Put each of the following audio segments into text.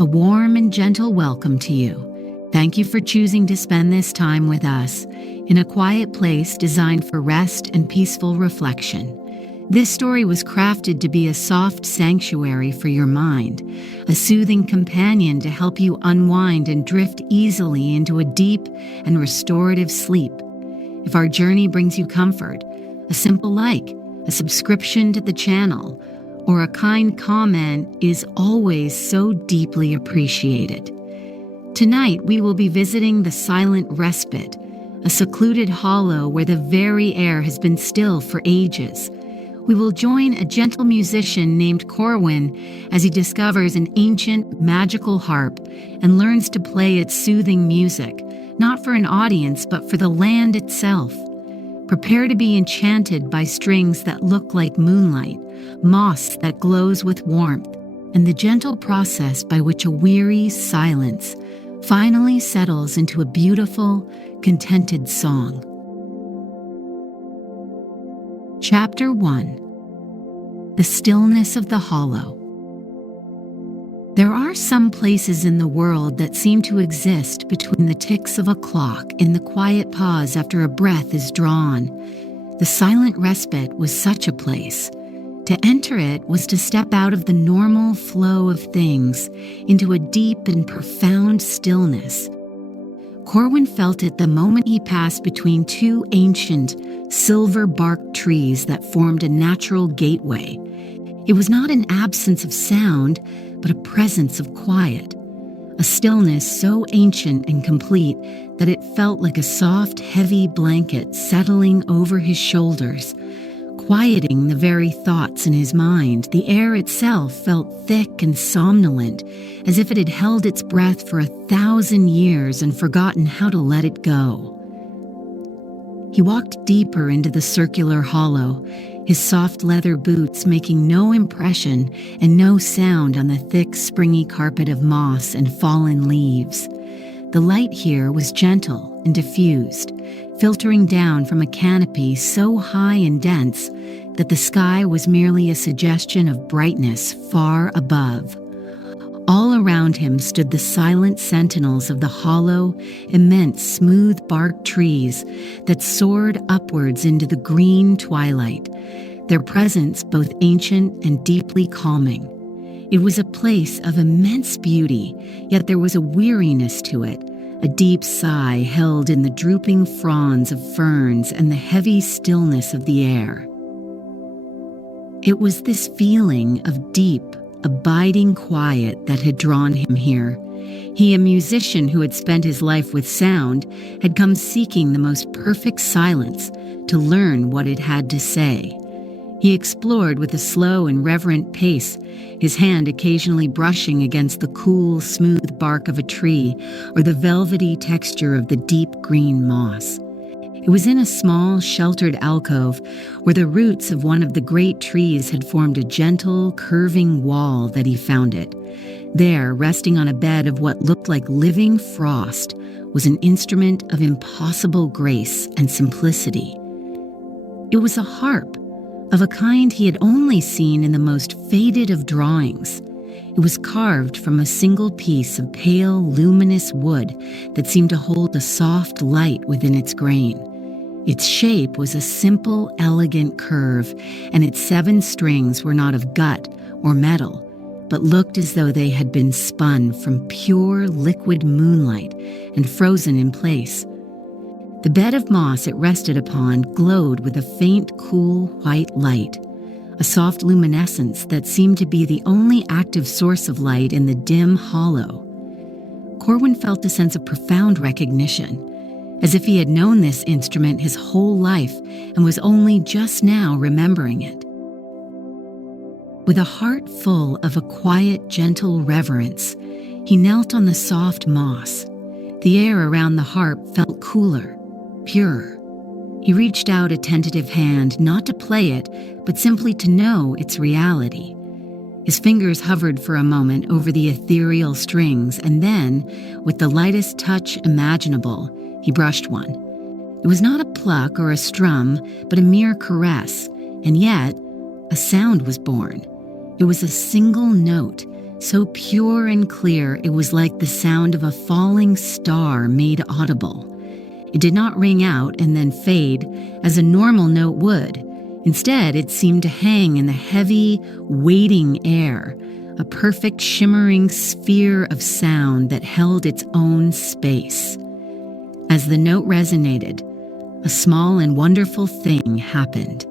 A warm and gentle welcome to you. Thank you for choosing to spend this time with us in a quiet place designed for rest and peaceful reflection. This story was crafted to be a soft sanctuary for your mind, a soothing companion to help you unwind and drift easily into a deep and restorative sleep. If our journey brings you comfort, a simple like, a subscription to the channel, or a kind comment is always so deeply appreciated. Tonight, we will be visiting the Silent Respite, a secluded hollow where the very air has been still for ages. We will join a gentle musician named Corwin as he discovers an ancient, magical harp and learns to play its soothing music, not for an audience, but for the land itself. Prepare to be enchanted by strings that look like moonlight, moss that glows with warmth, and the gentle process by which a weary silence finally settles into a beautiful, contented song. Chapter 1. The Stillness of the Hollow. There are some places in the world that seem to exist between the ticks of a clock and the quiet pause after a breath is drawn. The Silent Respite was such a place. To enter it was to step out of the normal flow of things into a deep and profound stillness. Corwin felt it the moment he passed between two ancient, silver-barked trees that formed a natural gateway. It was not an absence of sound, but a presence of quiet, a stillness so ancient and complete that it felt like a soft, heavy blanket settling over his shoulders, quieting the very thoughts in his mind. The air itself felt thick and somnolent, as if it had held its breath for 1,000 years and forgotten how to let it go. He walked deeper into the circular hollow, his soft leather boots making no impression and no sound on the thick, springy carpet of moss and fallen leaves. The light here was gentle and diffused, filtering down from a canopy so high and dense that the sky was merely a suggestion of brightness far above. All around him stood the silent sentinels of the hollow, immense, smooth-barked trees that soared upwards into the green twilight, their presence both ancient and deeply calming. It was a place of immense beauty, yet there was a weariness to it, a deep sigh held in the drooping fronds of ferns and the heavy stillness of the air. It was this feeling of deep, abiding quiet that had drawn him here. He, a musician who had spent his life with sound, had come seeking the most perfect silence to learn what it had to say. He explored with a slow and reverent pace, his hand occasionally brushing against the cool, smooth bark of a tree or the velvety texture of the deep green moss. It was in a small, sheltered alcove where the roots of one of the great trees had formed a gentle, curving wall that he found it. There, resting on a bed of what looked like living frost, was an instrument of impossible grace and simplicity. It was a harp, of a kind he had only seen in the most faded of drawings. It was carved from a single piece of pale, luminous wood that seemed to hold a soft light within its grain. Its shape was a simple, elegant curve, and its 7 strings were not of gut or metal, but looked as though they had been spun from pure, liquid moonlight and frozen in place. The bed of moss it rested upon glowed with a faint, cool, white light, a soft luminescence that seemed to be the only active source of light in the dim hollow. Corwin felt a sense of profound recognition, as if he had known this instrument his whole life and was only just now remembering it. With a heart full of a quiet, gentle reverence, he knelt on the soft moss. The air around the harp felt cooler, purer. He reached out a tentative hand, not to play it, but simply to know its reality. His fingers hovered for a moment over the ethereal strings, and then, with the lightest touch imaginable, he brushed one. It was not a pluck or a strum, but a mere caress, and yet a sound was born. It was a single note, so pure and clear it was like the sound of a falling star made audible. It did not ring out and then fade as a normal note would. Instead, it seemed to hang in the heavy, waiting air, a perfect shimmering sphere of sound that held its own space. As the note resonated, a small and wonderful thing happened.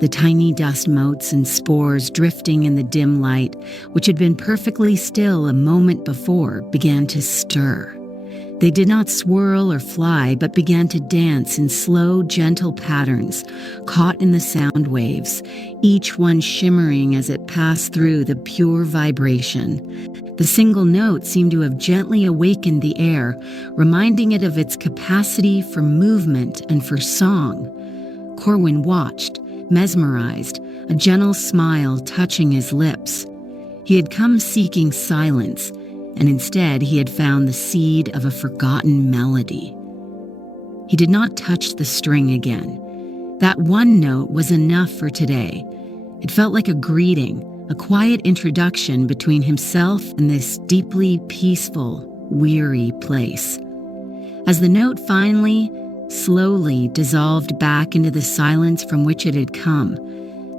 The tiny dust motes and spores drifting in the dim light, which had been perfectly still a moment before, began to stir. They did not swirl or fly, but began to dance in slow, gentle patterns, caught in the sound waves, each one shimmering as it passed through the pure vibration. The single note seemed to have gently awakened the air, reminding it of its capacity for movement and for song. Corwin watched, mesmerized, a gentle smile touching his lips. He had come seeking silence, and instead he had found the seed of a forgotten melody. He did not touch the string again. That one note was enough for today. It felt like a greeting, a quiet introduction between himself and this deeply peaceful, weary place. As the note finally, slowly dissolved back into the silence from which it had come,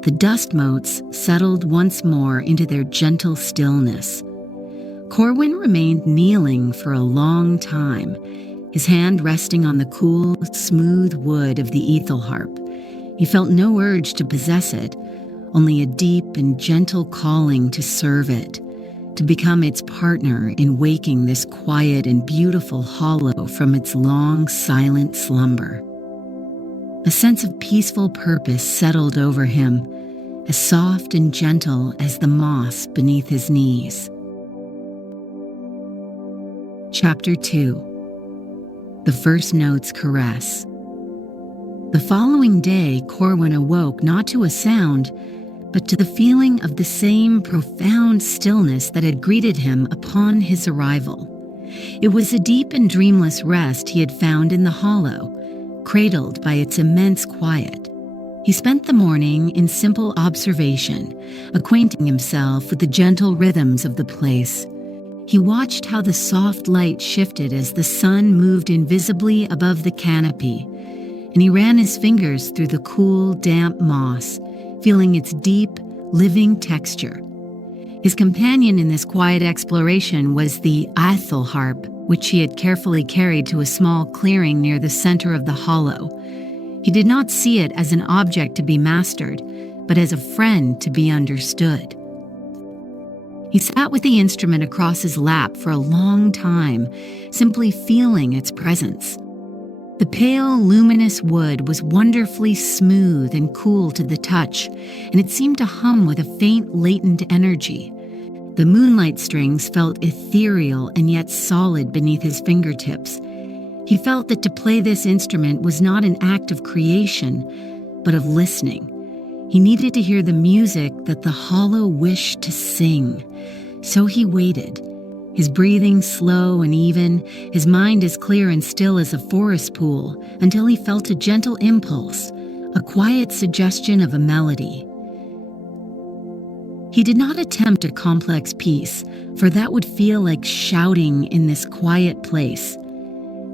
the dust motes settled once more into their gentle stillness. Corwin remained kneeling for a long time, his hand resting on the cool, smooth wood of the Aethelharp. He felt no urge to possess it, only a deep and gentle calling to serve it, to become its partner in waking this quiet and beautiful hollow from its long, silent slumber. A sense of peaceful purpose settled over him, as soft and gentle as the moss beneath his knees. Chapter 2. The First Note's Caress. The following day, Corwin awoke not to a sound, but to the feeling of the same profound stillness that had greeted him upon his arrival. It was a deep and dreamless rest he had found in the hollow, cradled by its immense quiet. He spent the morning in simple observation, acquainting himself with the gentle rhythms of the place. He watched how the soft light shifted as the sun moved invisibly above the canopy, and he ran his fingers through the cool, damp moss, feeling its deep, living texture. His companion in this quiet exploration was the Aethelharp, which he had carefully carried to a small clearing near the center of the hollow. He did not see it as an object to be mastered, but as a friend to be understood. He sat with the instrument across his lap for a long time, simply feeling its presence. The pale, luminous wood was wonderfully smooth and cool to the touch, and it seemed to hum with a faint, latent energy. The moonlight strings felt ethereal and yet solid beneath his fingertips. He felt that to play this instrument was not an act of creation, but of listening. He needed to hear the music that the hollow wished to sing. So he waited, his breathing slow and even, his mind as clear and still as a forest pool, until he felt a gentle impulse, a quiet suggestion of a melody. He did not attempt a complex piece, for that would feel like shouting in this quiet place.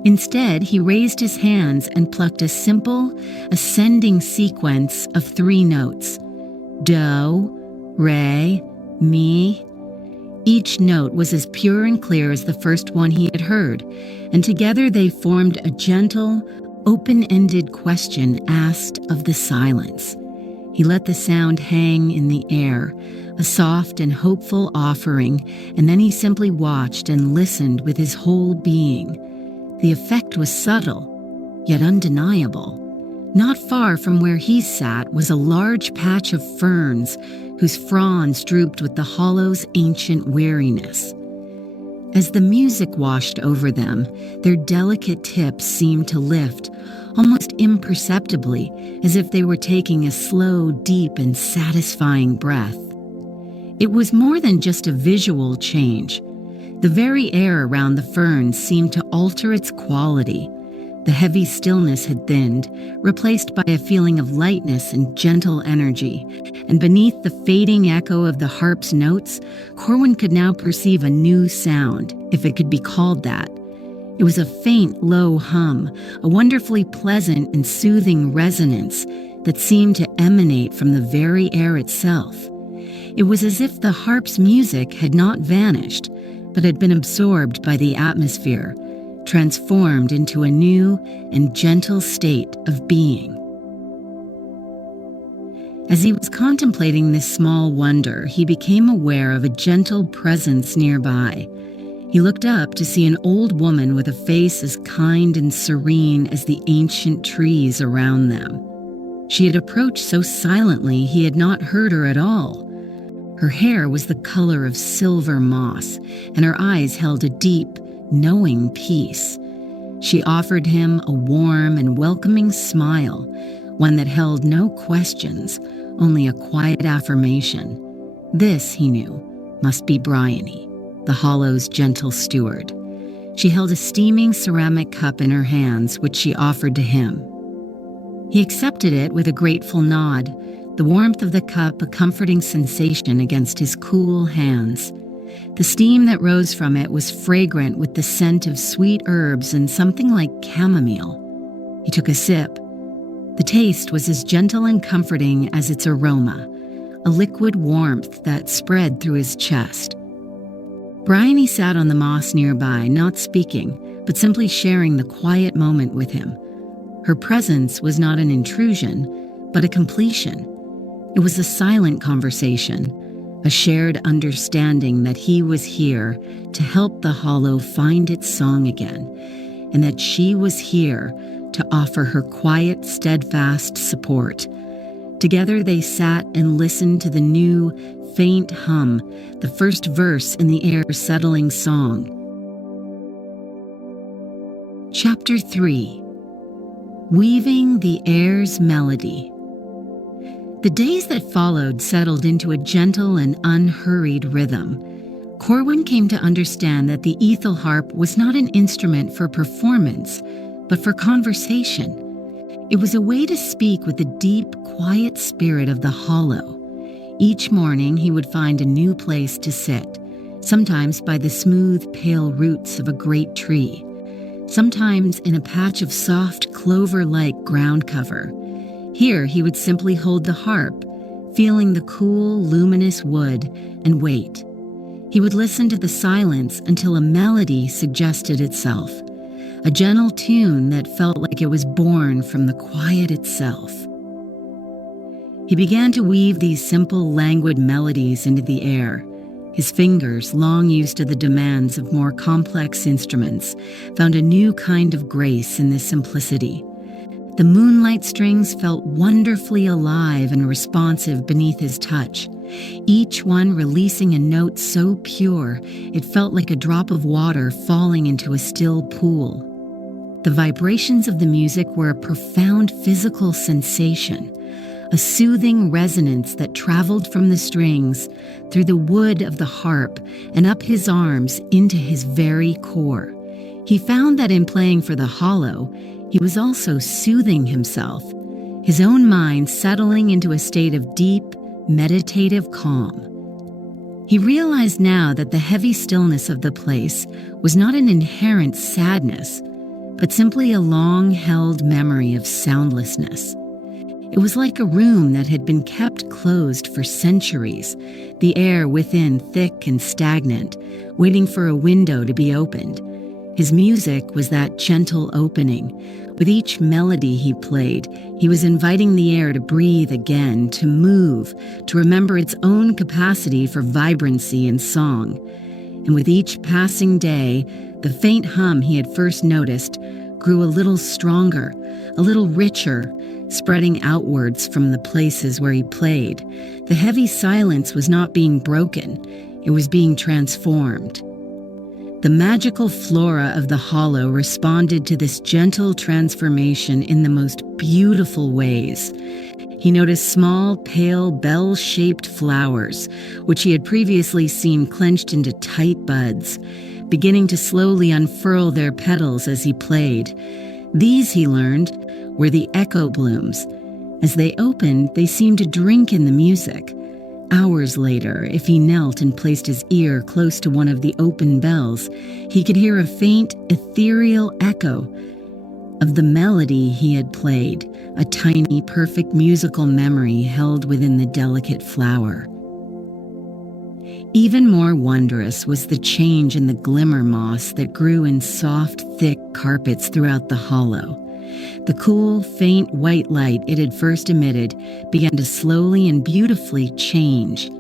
Instead, he raised his hands and plucked a simple, ascending sequence of 3 notes: do, re, mi. Each note was as pure and clear as the first one he had heard, and together they formed a gentle, open-ended question asked of the silence. He let the sound hang in the air, a soft and hopeful offering, and then he simply watched and listened with his whole being. The effect was subtle, yet undeniable. Not far from where he sat was a large patch of ferns whose fronds drooped with the hollow's ancient weariness. As the music washed over them, their delicate tips seemed to lift, almost imperceptibly, as if they were taking a slow, deep, and satisfying breath. It was more than just a visual change. The very air around the ferns seemed to alter its quality. The heavy stillness had thinned, replaced by a feeling of lightness and gentle energy, and beneath the fading echo of the harp's notes, Corwin could now perceive a new sound, if it could be called that. It was a faint, low hum, a wonderfully pleasant and soothing resonance that seemed to emanate from the very air itself. It was as if the harp's music had not vanished, but had been absorbed by the atmosphere, transformed into a new and gentle state of being. As he was contemplating this small wonder, he became aware of a gentle presence nearby. He looked up to see an old woman with a face as kind and serene as the ancient trees around them. She had approached so silently he had not heard her at all. Her hair was the color of silver moss, and her eyes held a deep, knowing peace. She offered him a warm and welcoming smile, one that held no questions, only a quiet affirmation. This, he knew, must be Bryony, the Hollow's gentle steward. She held a steaming ceramic cup in her hands, which she offered to him. He accepted it with a grateful nod, the warmth of the cup a comforting sensation against his cool hands. The steam that rose from it was fragrant with the scent of sweet herbs and something like chamomile. He took a sip. The taste was as gentle and comforting as its aroma, a liquid warmth that spread through his chest. Bryony sat on the moss nearby, not speaking, but simply sharing the quiet moment with him. Her presence was not an intrusion, but a completion. It was a silent conversation, a shared understanding that he was here to help the Hollow find its song again, and that she was here to offer her quiet, steadfast support. Together they sat and listened to the new, faint hum, the first verse in the air's settling song. Chapter 3. Weaving the Air's Melody. The days that followed settled into a gentle and unhurried rhythm. Corwin came to understand that the Aethelharp was not an instrument for performance, but for conversation. It was a way to speak with the deep, quiet spirit of the Hollow. Each morning he would find a new place to sit, sometimes by the smooth, pale roots of a great tree, sometimes in a patch of soft, clover-like ground cover. Here he would simply hold the harp, feeling the cool, luminous wood, and wait. He would listen to the silence until a melody suggested itself, a gentle tune that felt like it was born from the quiet itself. He began to weave these simple, languid melodies into the air. His fingers, long used to the demands of more complex instruments, found a new kind of grace in this simplicity. The moonlight strings felt wonderfully alive and responsive beneath his touch, each one releasing a note so pure it felt like a drop of water falling into a still pool. The vibrations of the music were a profound physical sensation, a soothing resonance that traveled from the strings, through the wood of the harp, and up his arms into his very core. He found that in playing for the Hollow, he was also soothing himself, his own mind settling into a state of deep, meditative calm. He realized now that the heavy stillness of the place was not an inherent sadness, but simply a long-held memory of soundlessness. It was like a room that had been kept closed for centuries, the air within thick and stagnant, waiting for a window to be opened. His music was that gentle opening. With each melody he played, he was inviting the air to breathe again, to move, to remember its own capacity for vibrancy and song. And with each passing day, the faint hum he had first noticed grew a little stronger, a little richer, spreading outwards from the places where he played. The heavy silence was not being broken, it was being transformed. The magical flora of the Hollow responded to this gentle transformation in the most beautiful ways. He noticed small, pale, bell-shaped flowers, which he had previously seen clenched into tight buds, beginning to slowly unfurl their petals as he played. These, he learned, were the echo blooms. As they opened, they seemed to drink in the music. Hours later, if he knelt and placed his ear close to one of the open bells, he could hear a faint, ethereal echo of the melody he had played, a tiny, perfect musical memory held within the delicate flower. Even more wondrous was the change in the glimmer moss that grew in soft, thick carpets throughout the hollow. The cool, faint white light it had first emitted began to slowly and beautifully change.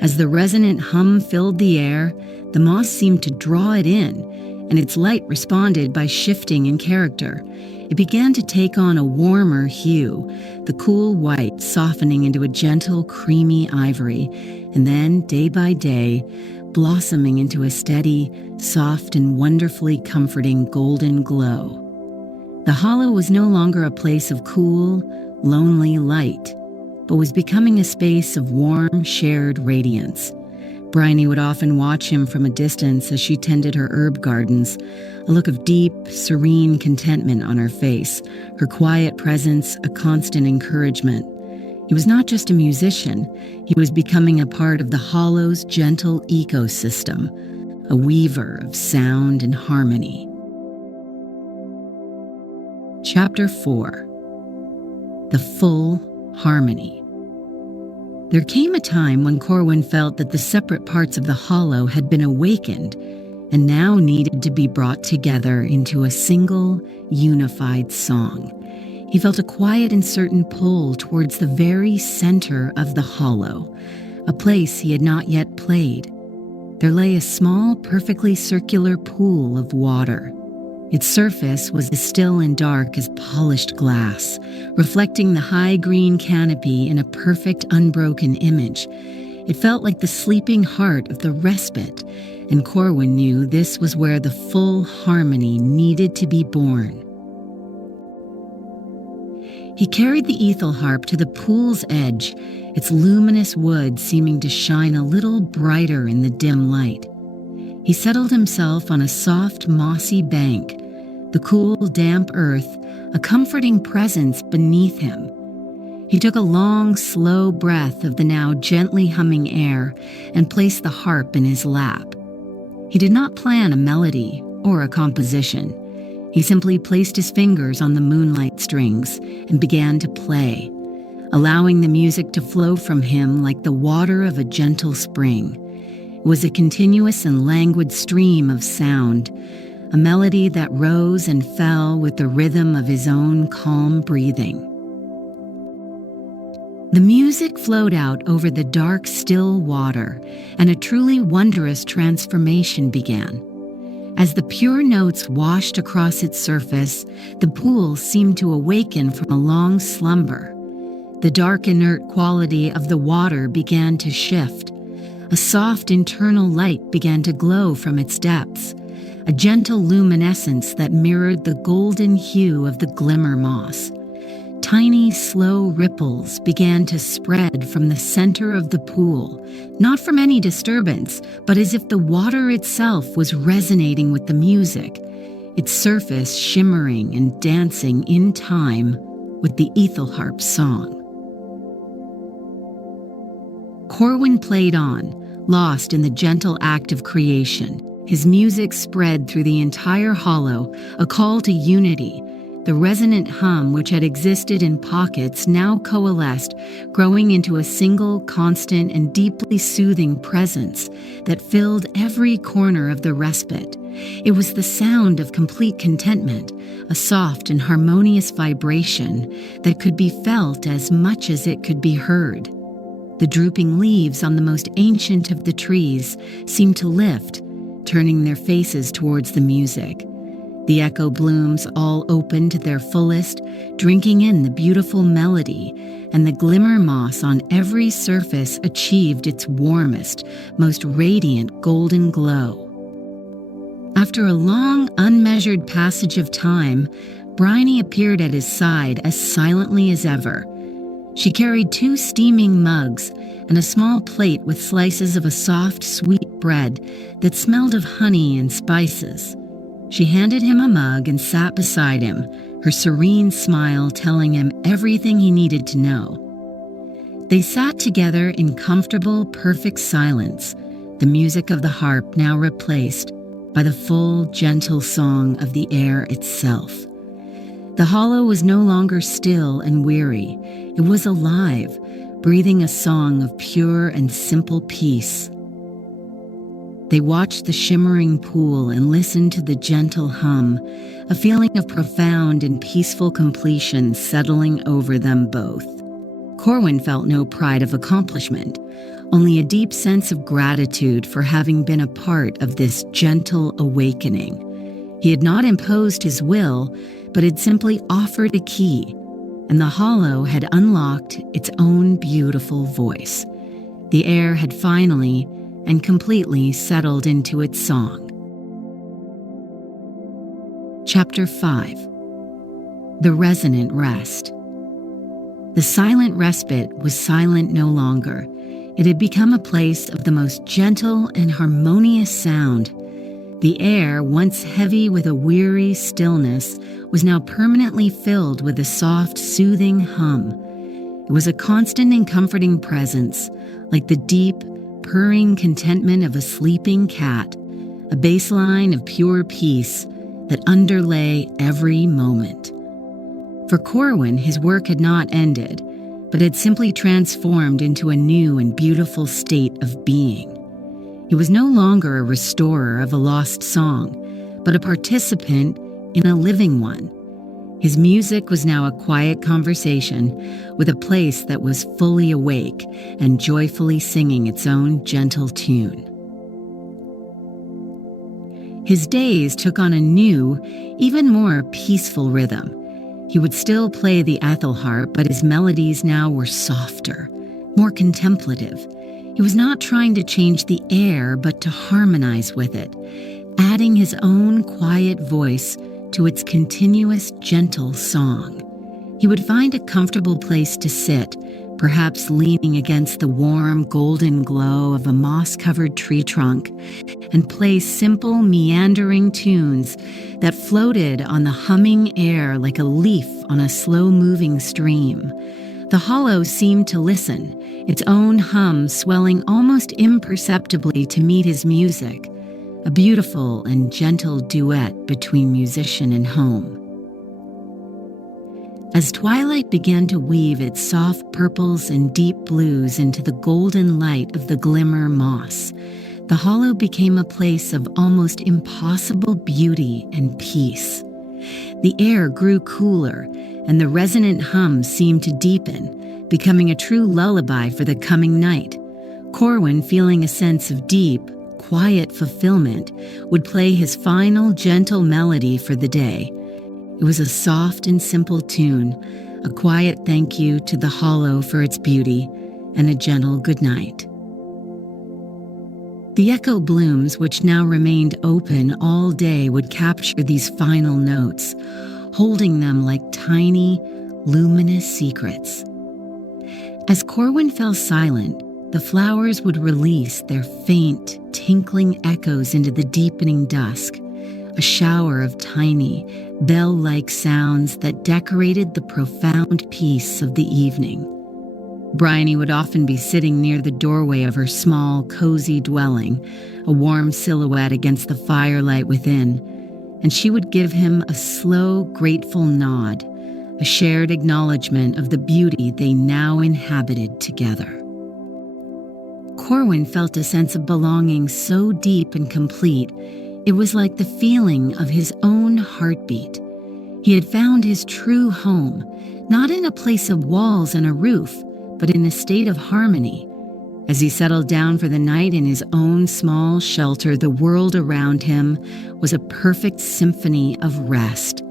As the resonant hum filled the air, the moss seemed to draw it in, and its light responded by shifting in character. It began to take on a warmer hue, the cool white softening into a gentle, creamy ivory, and then, day by day, blossoming into a steady, soft, and wonderfully comforting golden glow. The hollow was no longer a place of cool, lonely light, but was becoming a space of warm, shared radiance. Bryony would often watch him from a distance as she tended her herb gardens, a look of deep, serene contentment on her face, her quiet presence a constant encouragement. He was not just a musician, he was becoming a part of the hollow's gentle ecosystem, a weaver of sound and harmony. Chapter 4. The Full Harmony. There came a time when Corwin felt that the separate parts of the hollow had been awakened and now needed to be brought together into a single, unified song. He felt a quiet and certain pull towards the very center of the hollow, a place he had not yet played. There lay a small, perfectly circular pool of water. Its surface was as still and dark as polished glass, reflecting the high green canopy in a perfect, unbroken image. It felt like the sleeping heart of the respite, and Corwin knew this was where the full harmony needed to be born. He carried the Aethelharp to the pool's edge, its luminous wood seeming to shine a little brighter in the dim light. He settled himself on a soft, mossy bank, the cool, damp earth a comforting presence beneath him. He took a long, slow breath of the now gently humming air and placed the harp in his lap. He did not plan a melody or a composition. He simply placed his fingers on the moonlight strings and began to play, allowing the music to flow from him like the water of a gentle spring. It was a continuous and languid stream of sound, a melody that rose and fell with the rhythm of his own calm breathing. The music flowed out over the dark, still water, and a truly wondrous transformation began. As the pure notes washed across its surface, the pool seemed to awaken from a long slumber. The dark, inert quality of the water began to shift. A soft internal light began to glow from its depths, a gentle luminescence that mirrored the golden hue of the glimmer moss. Tiny, slow ripples began to spread from the center of the pool, not from any disturbance, but as if the water itself was resonating with the music, its surface shimmering and dancing in time with the Aethelharp's song. Corwin played on, lost in the gentle act of creation. His music spread through the entire hollow, a call to unity. The resonant hum which had existed in pockets now coalesced, growing into a single, constant, and deeply soothing presence that filled every corner of the respite. It was the sound of complete contentment, a soft and harmonious vibration that could be felt as much as it could be heard. The drooping leaves on the most ancient of the trees seemed to lift, turning their faces towards the music. The echo blooms all opened to their fullest, drinking in the beautiful melody, and the glimmer moss on every surface achieved its warmest, most radiant golden glow. After a long, unmeasured passage of time, Bryony appeared at his side as silently as ever. She carried 2 steaming mugs and a small plate with slices of a soft, sweet bread that smelled of honey and spices. She handed him a mug and sat beside him, her serene smile telling him everything he needed to know. They sat together in comfortable, perfect silence, the music of the harp now replaced by the full, gentle song of the air itself. The hollow was no longer still and weary. It was alive, breathing a song of pure and simple peace. They watched the shimmering pool and listened to the gentle hum, a feeling of profound and peaceful completion settling over them both. Corwin felt no pride of accomplishment, only a deep sense of gratitude for having been a part of this gentle awakening. He had not imposed his will, but had simply offered a key, and the hollow had unlocked its own beautiful voice. The air had finally and completely settled into its song. Chapter 5. The Resonant Rest. The Silent Respite was silent no longer. It had become a place of the most gentle and harmonious sound. The air, once heavy with a weary stillness, was now permanently filled with a soft, soothing hum. It was a constant and comforting presence, like the deep, purring contentment of a sleeping cat, a baseline of pure peace that underlay every moment. For Corwin, his work had not ended, but had simply transformed into a new and beautiful state of being. He was no longer a restorer of a lost song, but a participant in a living one. His music was now a quiet conversation with a place that was fully awake and joyfully singing its own gentle tune. His days took on a new, even more peaceful rhythm. He would still play the Aethelharp, but his melodies now were softer, more contemplative. He was not trying to change the air, but to harmonize with it, adding his own quiet voice to its continuous, gentle song. He would find a comfortable place to sit, perhaps leaning against the warm, golden glow of a moss-covered tree trunk, and play simple, meandering tunes that floated on the humming air like a leaf on a slow-moving stream. The hollow seemed to listen, its own hum swelling almost imperceptibly to meet his music, a beautiful and gentle duet between musician and home. As twilight began to weave its soft purples and deep blues into the golden light of the glimmer moss, the hollow became a place of almost impossible beauty and peace. The air grew cooler, and the resonant hum seemed to deepen, becoming a true lullaby for the coming night. Corwin, feeling a sense of deep, quiet fulfillment, would play his final gentle melody for the day. It was a soft and simple tune, a quiet thank you to the hollow for its beauty, and a gentle goodnight. The echo blooms, which now remained open all day, would capture these final notes, holding them like tiny, luminous secrets. As Corwin fell silent, the flowers would release their faint, tinkling echoes into the deepening dusk, a shower of tiny, bell-like sounds that decorated the profound peace of the evening. Bryony would often be sitting near the doorway of her small, cozy dwelling, a warm silhouette against the firelight within, and she would give him a slow, grateful nod, a shared acknowledgement of the beauty they now inhabited together. Corwin felt a sense of belonging so deep and complete, it was like the feeling of his own heartbeat. He had found his true home, not in a place of walls and a roof, but in a state of harmony. As he settled down for the night in his own small shelter, the world around him was a perfect symphony of rest.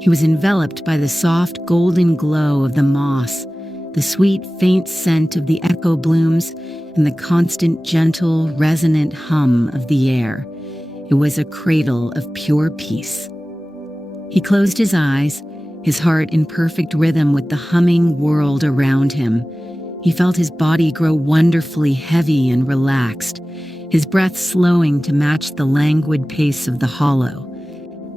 He was enveloped by the soft golden glow of the moss, the sweet faint scent of the echo blooms, and the constant gentle resonant hum of the air. It was a cradle of pure peace. He closed his eyes, his heart in perfect rhythm with the humming world around him. He felt his body grow wonderfully heavy and relaxed, his breath slowing to match the languid pace of the hollow.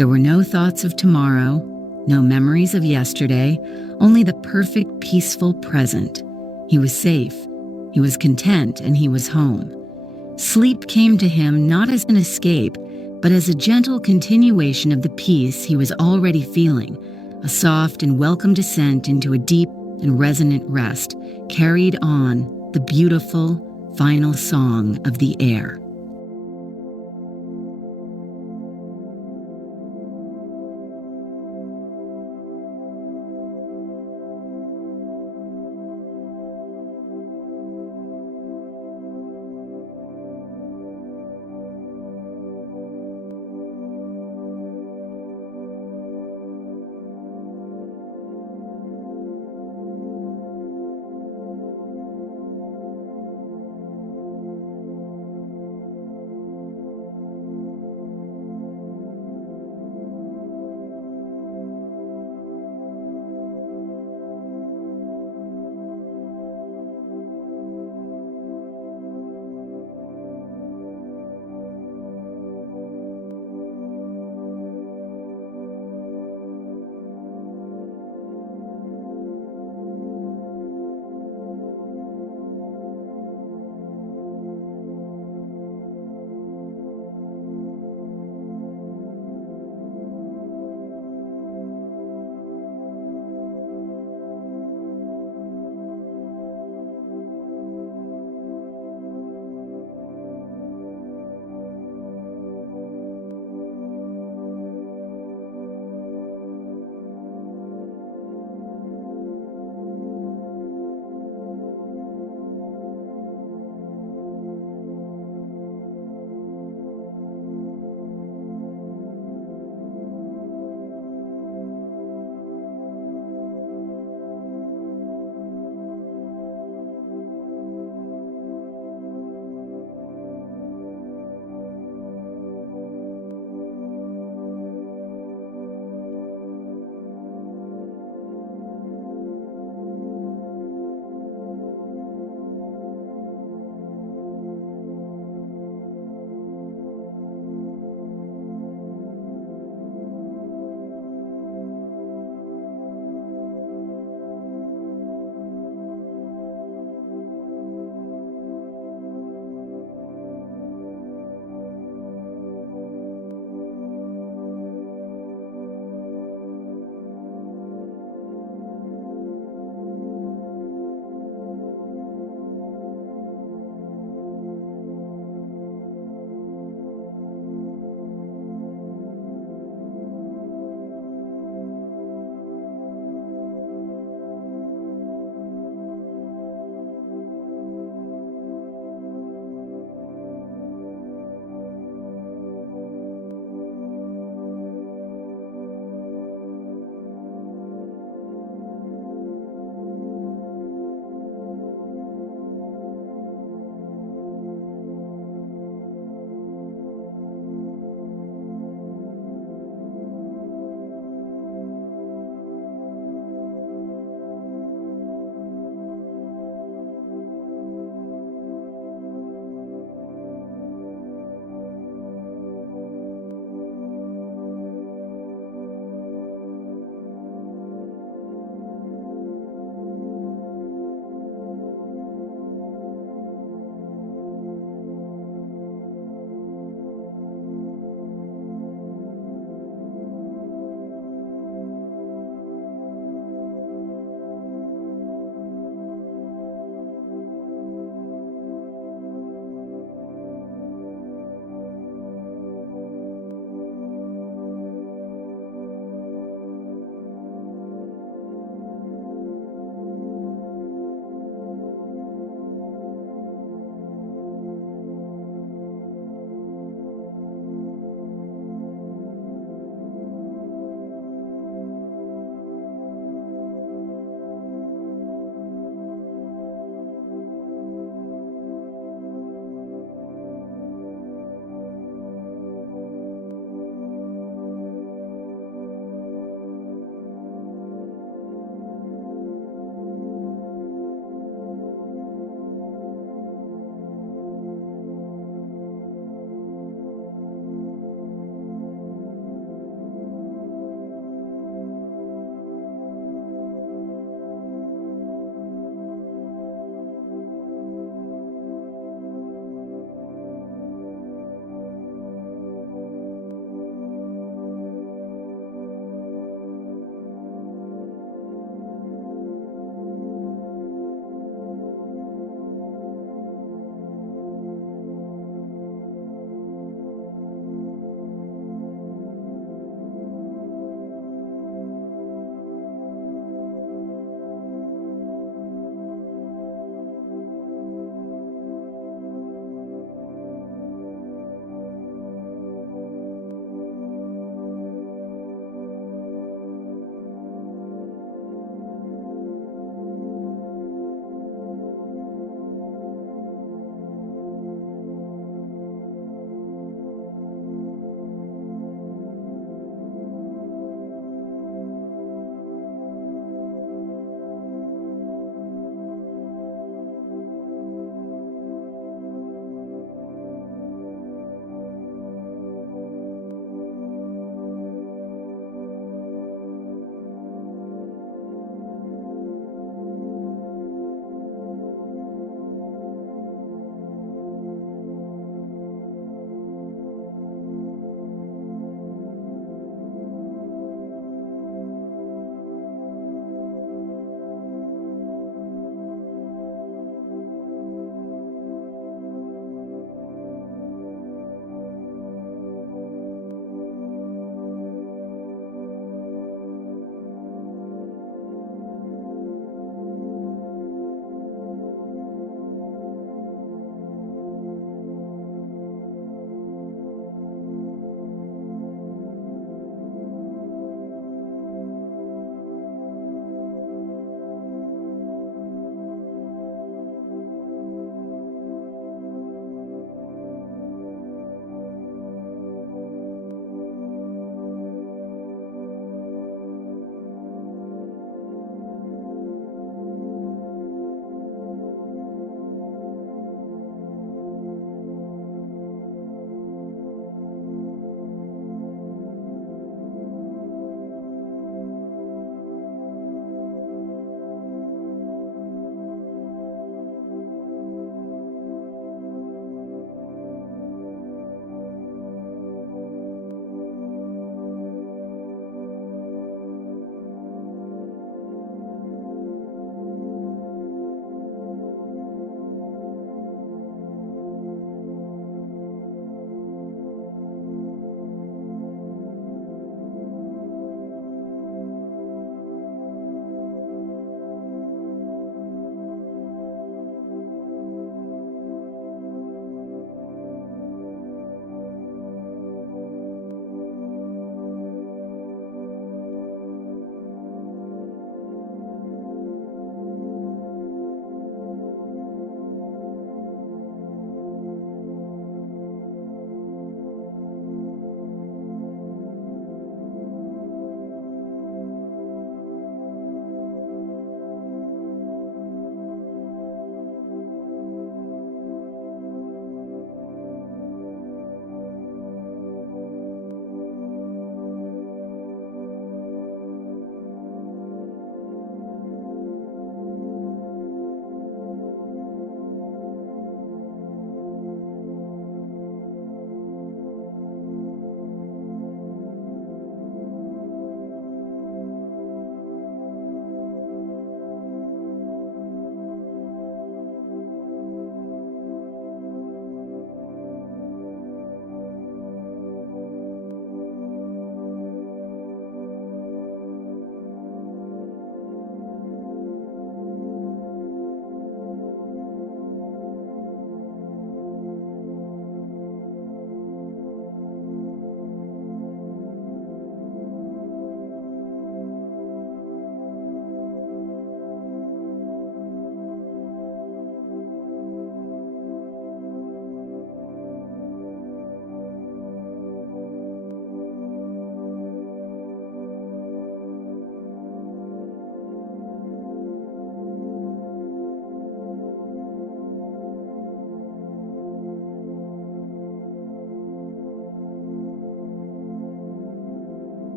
There were no thoughts of tomorrow, no memories of yesterday, only the perfect, peaceful present. He was safe, he was content, and he was home. Sleep came to him not as an escape, but as a gentle continuation of the peace he was already feeling, a soft and welcome descent into a deep and resonant rest, carried on the beautiful final song of the air.